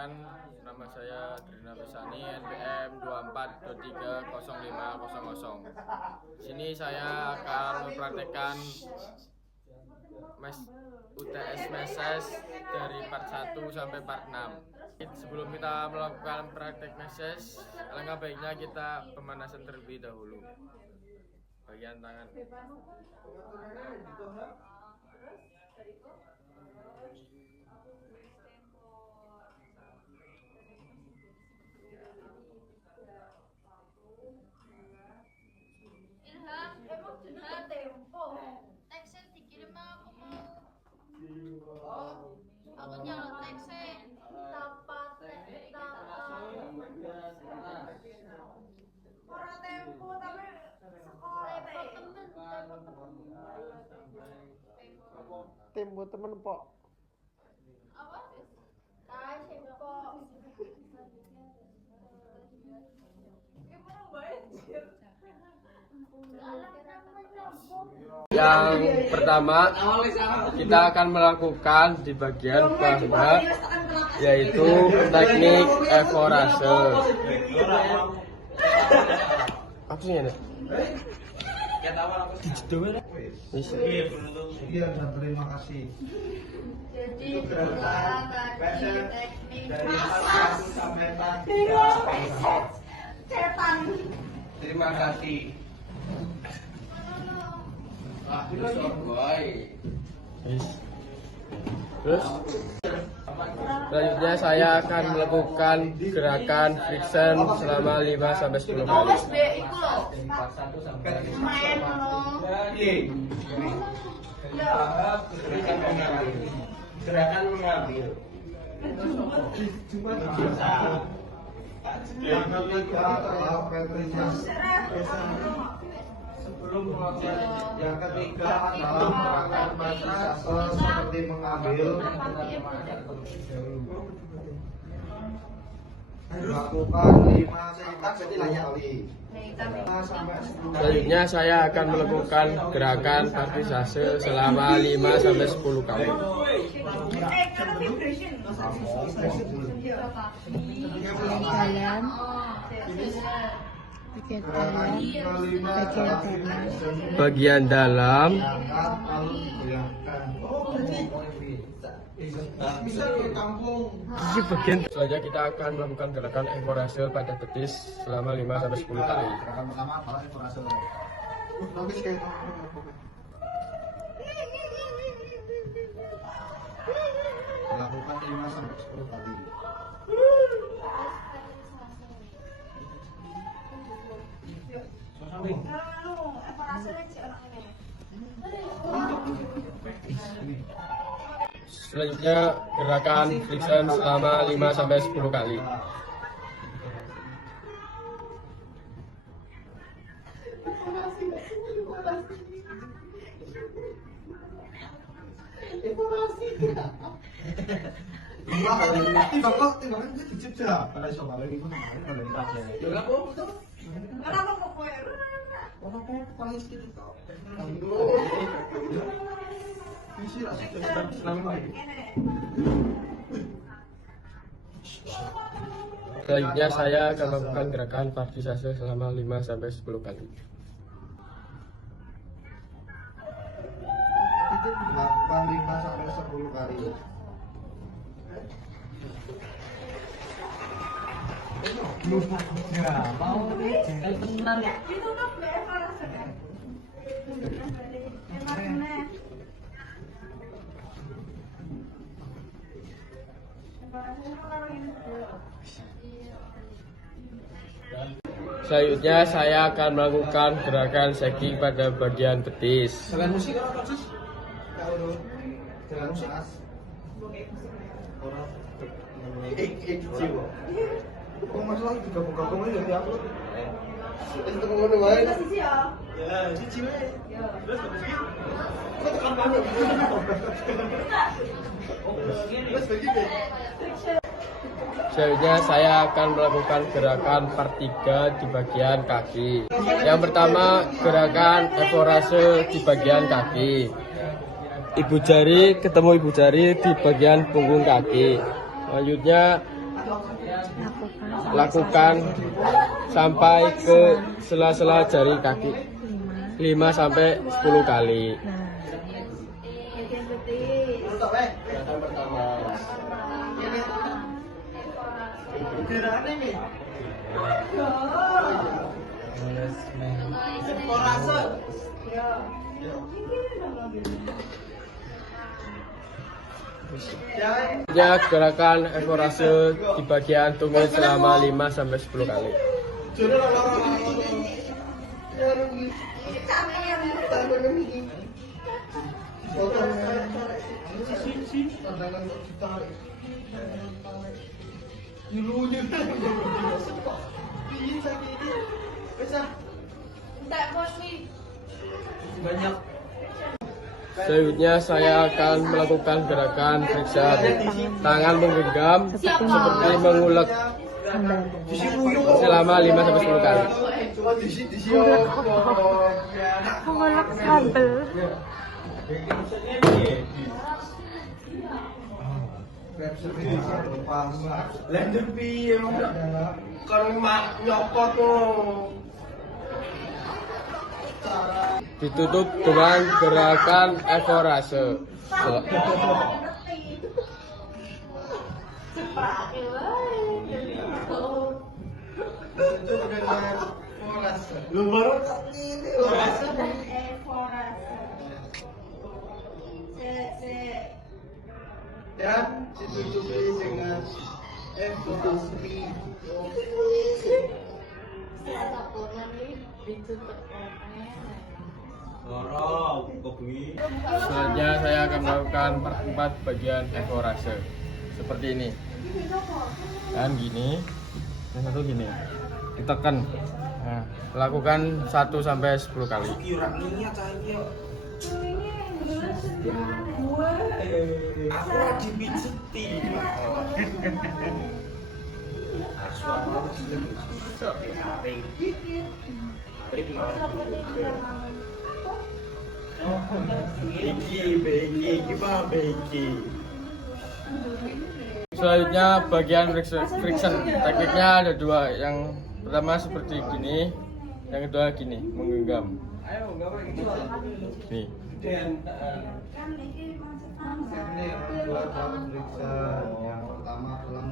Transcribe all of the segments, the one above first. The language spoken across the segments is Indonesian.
Perkenalkan, nama saya Drina Besani, NPM 24230500. Sini saya akan mempraktekkan UTS Meses dari part 1 sampai part 6. Sebelum kita melakukan praktek Meses, alangkah baiknya kita pemanasan terlebih dahulu. Bagian tangan. Teksnya dikirim aku mau. Aku nyala teksnya. Orang tempo tapi sekolah Tempo temen pok. Apa? tempo. Gimana banjir? Yang pertama, kita akan melakukan di bagian paha, yaitu teknik evorase. Apa sih ini? Iya, dan terima kasih. Jadi teknik Dari part 1 sampai part 3. setan. Terima kasih. Terus selanjutnya saya akan melakukan gerakan friction selama 5-10 kali. Iku loh. Main loh. Gerakan mengambil. Cuma bisa. Yang ketiga adalah sebelum melakukan yang ketiga adalah gerakan massage seperti mengambil, dilakukan 5-10 kali. Selanjutnya saya akan melakukan gerakan partisase selama 5-10 kali. Bagian dalam. Selanjutnya kita akan melakukan gerakan evorase pada betis selama 5-10 kali. Gerakan pertama adalah evorase. Lakukan 5-10 kali. Selanjutnya gerakan friction selama 5-10 kali. Timbangan itu dicipta. Kalau coba lagi pun ada di tasnya. Kenapa kok kowe? Apa paling sedikit kok. Isi rasa selama ini. Selanjutnya saya akan melakukan gerakan partisase selama 5-10 kali. Lakukan 5-10 kali. Ya, mau nih jengkel benar ya. Itu kan mbak Eva rasanya. Enak. Selanjutnya saya akan melakukan gerakan shaking pada bagian betis. Jalan musik apa sih? Jalan musik. Orang jiwa. Kok masalah digabung-gabung aja jadi upload? Itu ngono wae. Ya, cici wae. Terus habis gitu. Kok tekan banget. Terus begitu. Selanjutnya saya akan melakukan gerakan part 3 di bagian kaki. Yang pertama gerakan evorase di bagian kaki. Ibu jari ketemu ibu jari di bagian punggung kaki. Selanjutnya Lakukan sampai ke sela-sela jari kaki 5 sampai 10 kali. Gerakan pertama. Gerakan ini. Ya, gerakan ekorase di bagian tumit selama 5 sampai 10 kali. Banyak. Selanjutnya saya akan melakukan gerakan periksa tangan menggenggam seperti mengulek selama 5 sampai 10 kali. Mengulek kabel. Lanjut piye kan mak nyopot tuh. Ditutup dengan gerakan ekorase. Lu baru ini orasi. Dan ditutupi dengan ekorasi. Selanjutnya saya akan melakukan part 4 bagian ekorase seperti ini. Dan gini, yang satu gini, ditekan. Nah, lakukan 1 sampai 10 kali. Selanjutnya bagian friction. Tekniknya ada 2. Yang pertama seperti gini, yang kedua gini, menggenggam. Nih. Ini dua periksa. Yang pertama tulang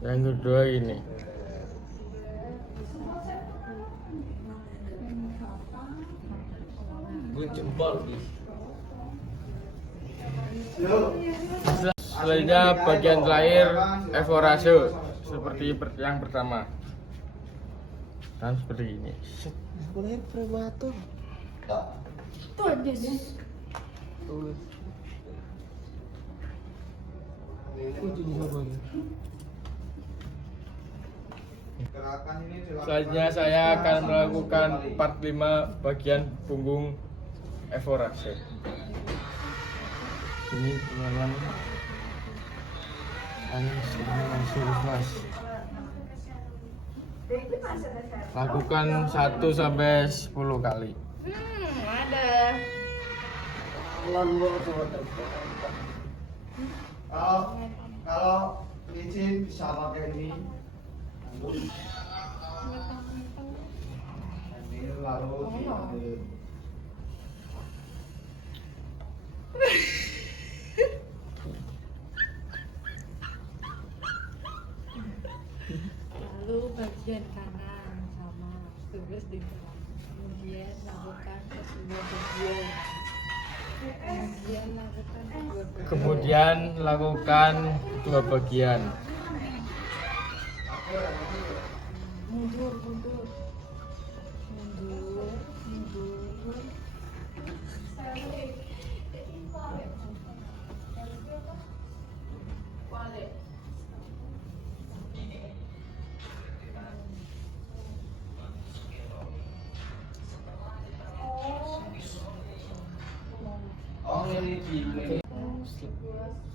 Yang kedua ini. Selanjutnya bagian terakhir ekorase seperti yang pertama. Dan seperti ini. Sekolah prematur. Selanjutnya saya akan melakukan part 5 bagian punggung ekorase. Ini teman-teman. Ini langsung mas. Lakukan 1 sampai 10 kali. Ada. Kalau izin bisa pakai ini. Ini lalu Lalu bagian kanan sama terus di depan. Kemudian lakukan kedua bagian. Kemudian lakukan dua bagian. Mundur.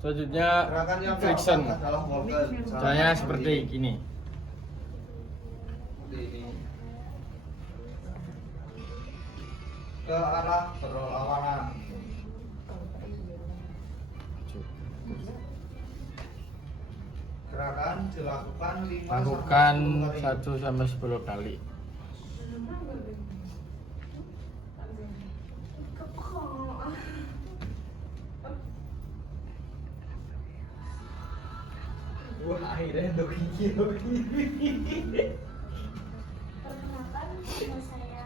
Selanjutnya friction. Caranya seperti ini. Ke arah berlawanan. Gerakan dilakukan 5 Lakukan sampai 10 kali. 1 sampai 10 kali. Wah, akhirnya untuk gini.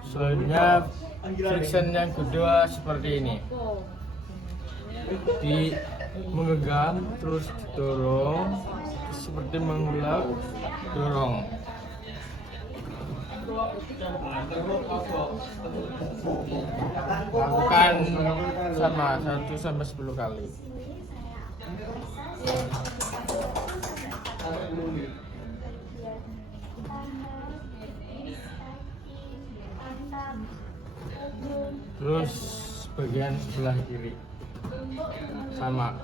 Selanjutnya friction yang kedua seperti ini. Menggenggam terus didorong seperti mengulap dorong. Lakukan sama 1 sampai 10 kali. Terus bagian sebelah kiri sama.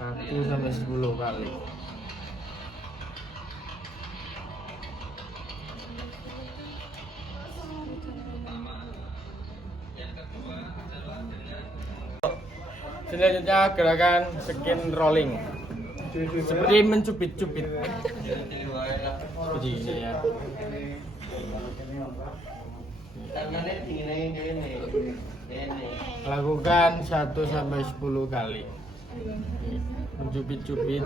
Satu sampai 10 kali. Selanjutnya gerakan skin rolling. Seperti mencubit-cubit. Begini ya. Lakukan 1 sampai 10 kali. Mencubit-cubit.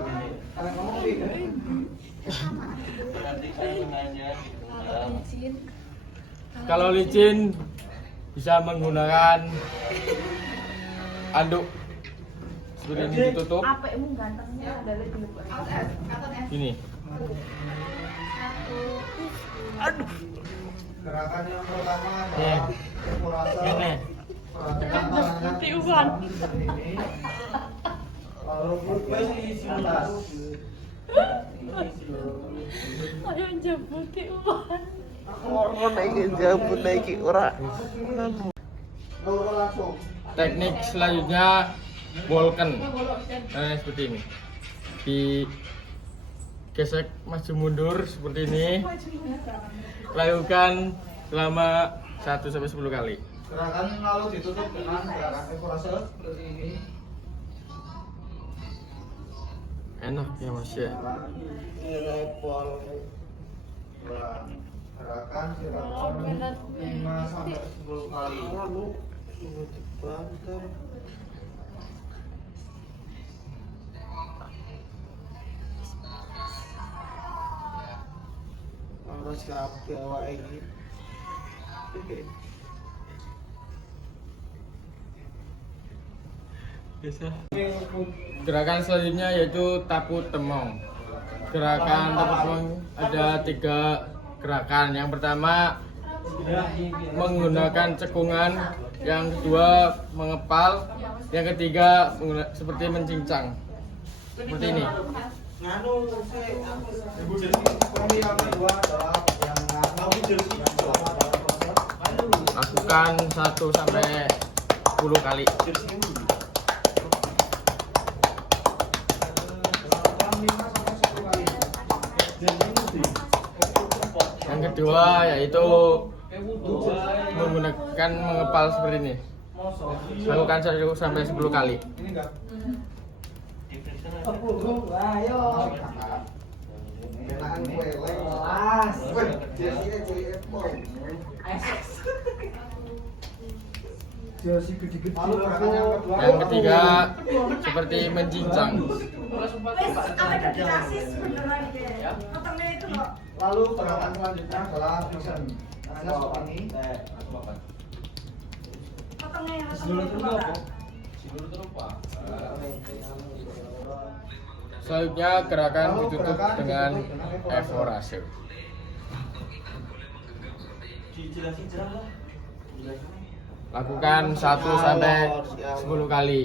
Kalau licin bisa menggunakan anduk seperti ini ditutup. Ini. Aduh. Gerakan yang pertama Nih. adalah kurasa. Ini. Seperti uban. Lalu pukul di atas. Ayo jemput Iwan. Orang naik jambut naik ora. Lalu langsung. Teknik selanjutnya bolken. Nah, seperti ini. Gesek maju mundur seperti ini. Lakukan selama 1 sampai 10 kali. Gerakan lalu ditutup dengan gerakan ekorase seperti ini. Enak ya Mas ya. Lepol. Gerakan dilakukan 5 sampai 10 kali. Harus kabeh awake iki. Gerakan selanjutnya yaitu tapu temong. Gerakan tapu temong ada 3 gerakan. Yang pertama menggunakan cekungan, yang kedua mengepal, yang ketiga seperti mencincang. Seperti ini. Yang kedua adalah yang Lakukan 1 sampai 10 kali. Yang kedua yaitu menggunakan mengepal seperti ini. Lakukan 1 sampai 10 kali. ini enggak. Ayo. Enakan kue lelas. Weh, jadi apple. Lalu gerakan yang kedua. Yang ketiga seperti mencincang. Lalu gerakan selanjutnya adalah friction. Caranya seperti ini. Selanjutnya gerakan ditutup dengan evorase. Lakukan 1 sampai 10 kali.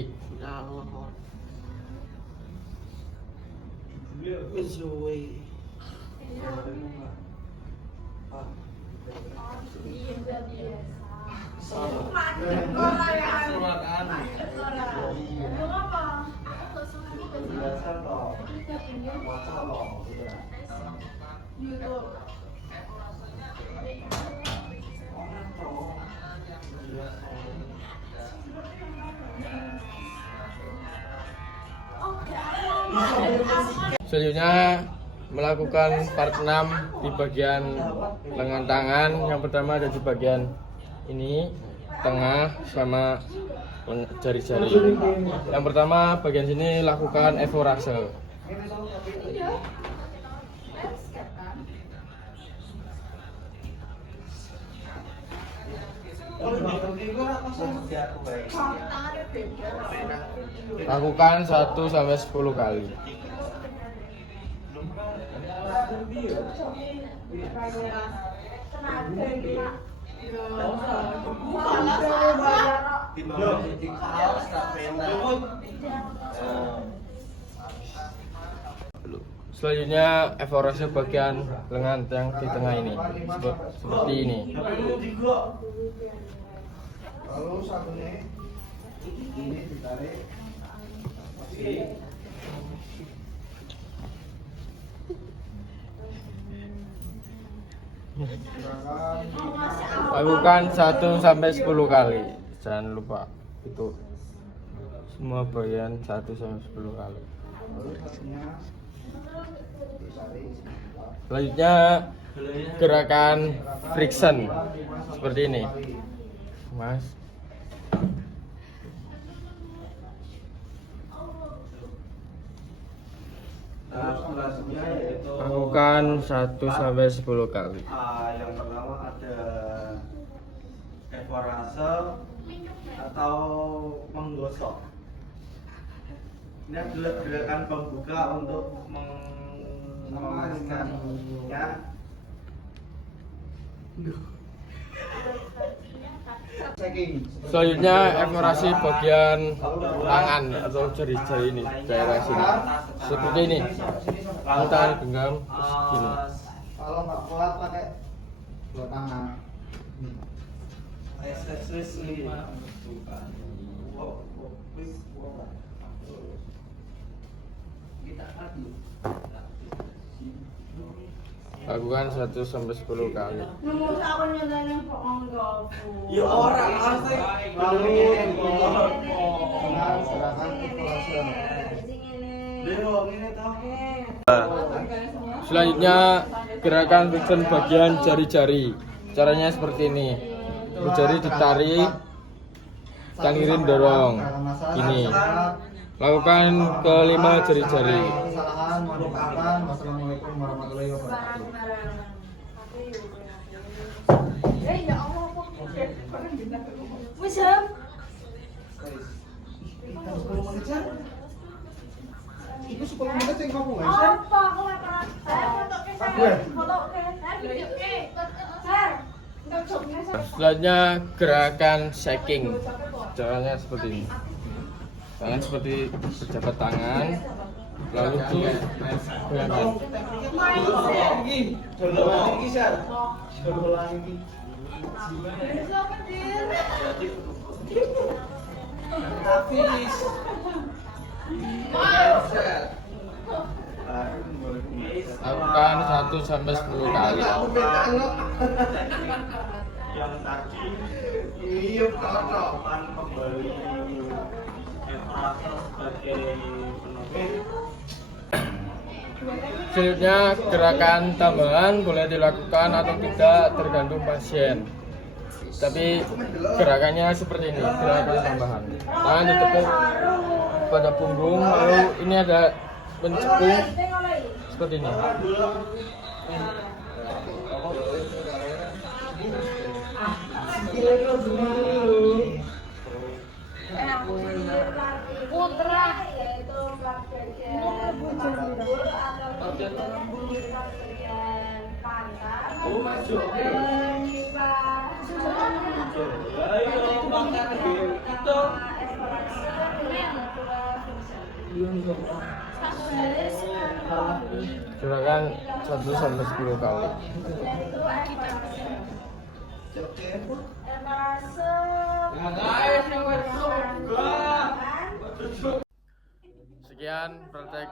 Selanjutnya melakukan part 6 di bagian lengan tangan. Yang pertama ada di bagian ini, tengah sama jari-jari. Yang pertama bagian sini lakukan evorase. Lakukan 1 sampai 10 kali. Selanjutnya evorase bagian lengan yang di tengah ini, seperti ini. Lalu satunya ini ditarik. Lakukan 1 sampai 10 kali. Jangan lupa itu semua bagian 1 sampai 10 kali. Selanjutnya gerakan friction seperti ini, Mas. Lakukan 1 sampai 10 kali. Yang pertama ada evorase atau menggosok. Ini adalah gerakan pembuka untuk memanaskan ya. Selanjutnya evorasi bagian tangan atau jari-jari ini, daerah sini, seperti ini. Tangan genggam terus gini. Kalau nggak kuat pakai dua tangan. Eksersis ini. Lakukan 1 sampai 10 kali. Nemu aku nyelene kok enggak. Ya orang pasti. Lalu silakan evaluasi. Selanjutnya gerakan friction bagian jari-jari. Caranya seperti ini. Jari ditarik, tangirin dorong. Ini. Lakukan ke-5 jari-jari. Kesalahan mohon dimaafkan. Wassalamualaikum warahmatullahi wabarakatuh. Ya Allah kok. Wis, Ham. Itu 10 menit yang kamu guys. Apa aku ora pernah. Saya fotoke saya. Fotoke. Saya videoke. Sir. Enggak jobnya saya. Selanjutnya gerakan shaking. Caranya seperti ini. Tangan seperti berjabat tangan, lalu digoyangkan. Lakukan 1 sampai 10 kali. Yang tadi iya kan kembali evorase sebagai penopang. Selanjutnya gerakan tambahan boleh dilakukan atau tidak tergantung pasien. Tapi gerakannya seperti ini, gerakan tambahan. Tangan ditekuk pada punggung, lalu ini ada mencekung seperti ini. Putra. Gerakan 1 sampai 10 kali. Sekian praktek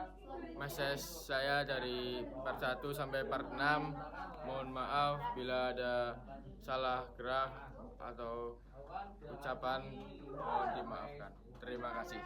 massage saya dari part 1 sampai part 6. Mohon maaf bila ada salah gerak atau ucapan, mohon dimaafkan. Terima kasih.